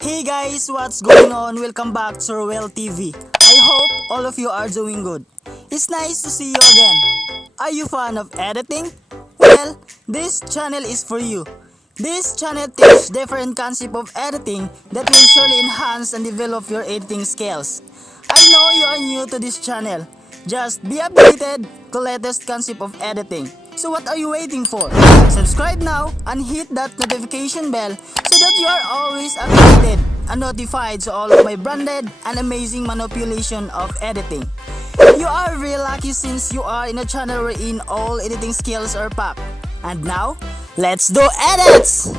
Hey guys, what's going on? Welcome back to RuelTV. I hope all of you are doing good. It's nice to see you again. Are you fan of editing? Well, this channel is for you. This channel teaches different concepts of editing that will surely enhance and develop your editing skills. I know you are new to this channel. Just be updated to latest concept of editing. So what are you waiting for? Subscribe now and hit that notification bell so that you are always updated and notified to all of my branded and amazing manipulation of editing. You are really lucky since you are in a channel wherein all editing skills are packed. And now, let's do edits!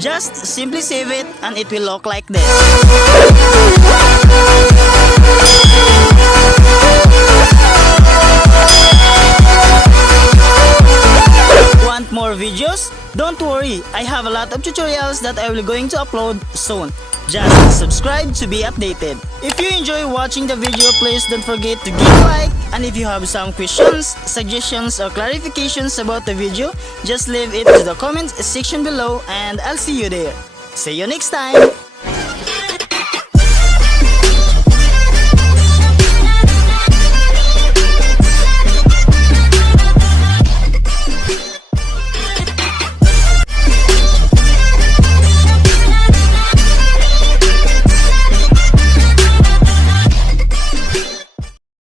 Just simply save it and it will look like this. Want more videos? Don't worry, I have a lot of tutorials that I will going to upload soon. Just subscribe to be updated. If you enjoy watching the video, please don't forget to give a like. And if you have some questions, suggestions or clarifications about the video, just leave it to the comment section below and I'll see you there. See you next time!